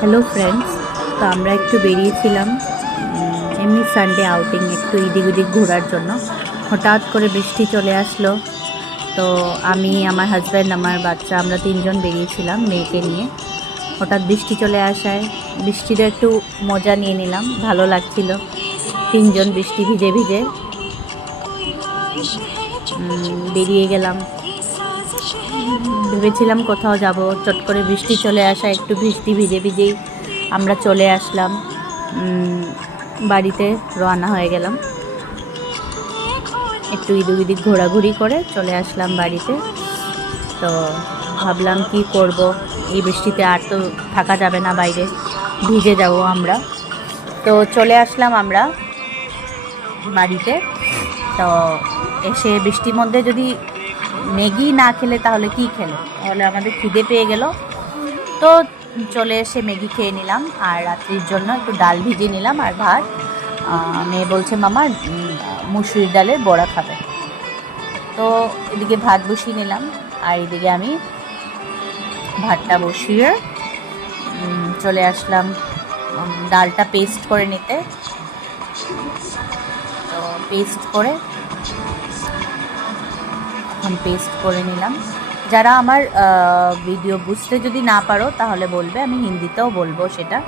Hello friends, তো আমরা একটু বেরিয়েছিলাম এমনি সানডে আউটিং, একটু এদিক ওদিক ঘোরার জন্য। হঠাৎ করে বৃষ্টি চলে আসলো। তো আমি, আমার হাজব্যান্ড, আমার বাচ্চা, আমরা তিনজন বেরিয়েছিলাম মেয়েকে নিয়ে। হঠাৎ বৃষ্টি চলে আসায় বৃষ্টিটা একটু মজা নিয়ে নিলাম, ভালো লাগছিল। তিনজন বৃষ্টি ভিজে ভিজে বেরিয়ে গেলাম। ভেবেছিলাম কোথাও যাব, চট করে বৃষ্টি চলে আসা, একটু বৃষ্টি ভিজে ভিজেই আমরা চলে আসলাম বাড়িতে। রওনা হয়ে গেলাম, একটু ইদিক উদিক ঘোরাঘুরি করে চলে আসলাম বাড়িতে। তো ভাবলাম কি করব, এই বৃষ্টিতে আর তো থাকা যাবে না, বাইরে ভিজে যাব আমরা। তো চলে আসলাম আমরা বাড়িতে। তো এসে বৃষ্টির মধ্যে যদি ম্যাগি না খেলে তাহলে কি খেলে, তাহলে আমাদের খিদে পেয়ে গেল। তো চলে এসে ম্যাগি খেয়ে নিলাম, আর রাত্রির জন্য একটু ডাল ভিজিয়ে নিলাম আর ভাত। মেয়ে বলছে মামা মুসুরির ডালের বড়া খাবে। তো এদিকে ভাত বসিয়ে নিলাম, আর এদিকে আমি ভাতটা বসিয়ে চলে আসলাম ডালটা পেস্ট করে নিতে। তো পেস্ট করে নিলাম। যারা আমার ভিডিও বুঝতে যদি না পারো তাহলে বলবে, আমি হিন্দিতেও বলবো সেটা।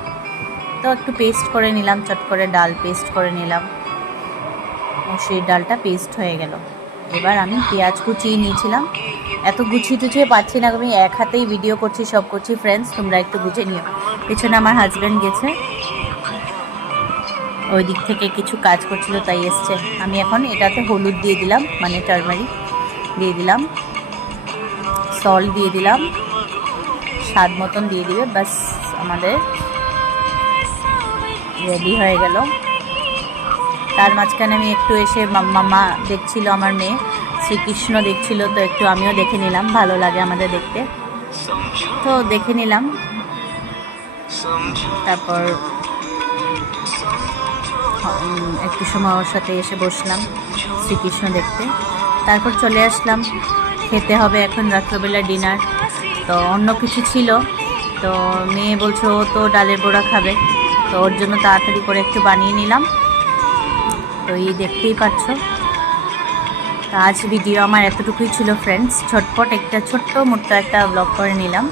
তো একটু পেস্ট করে নিলাম, চট করে ডাল পেস্ট করে নিলাম, সেই ডালটা পেস্ট হয়ে গেল। এবার আমি পেঁয়াজ কুচিয়ে নিয়েছিলাম। এত গুছিয়ে পাচ্ছি না, আমি এক হাতেই ভিডিও করছি, সব করছি। ফ্রেন্ডস, তোমরা একটু বুঝে নিও। পেছনে আমার হাজব্যান্ড গেছে, ওই দিক থেকে কিছু কাজ করছিল তাই এসছে। আমি এখন এটাতে হলুদ দিয়ে দিলাম, মানে টারমারিক দিয়ে দিলাম, সল্ট দিয়ে দিলাম, স্বাদ মতন দিয়ে দিবে, বাস আমাদের রেডি হয়ে গেল। তার মাঝখানে আমি একটু এসে মাম্মা দেখছিল, আমার মেয়ে শ্রীকৃষ্ণ দেখছিল, তো একটু আমিও দেখে নিলাম, ভালো লাগে আমাদের দেখতে। তো দেখে নিলাম, তারপর একটু সময় ওর সাথে এসে বসলাম শ্রীকৃষ্ণ দেখতে। তারপর চলে আসলাম, খেতে হবে এখন রাত্রবেলা ডিনার। তো অন্য কিছু ছিল, তো মেয়ে বলছে ও তো ডালের বড়া খাবে, তো ওর জন্য তাড়াতাড়ি করে একটু বানিয়ে নিলাম। তো এই দেখতেই পাচ্ছ। তো আজ ভিডিও আমার এতটুকুই ছিল ফ্রেন্ডস, ছোট্ট একটা ব্লগ করে নিলাম।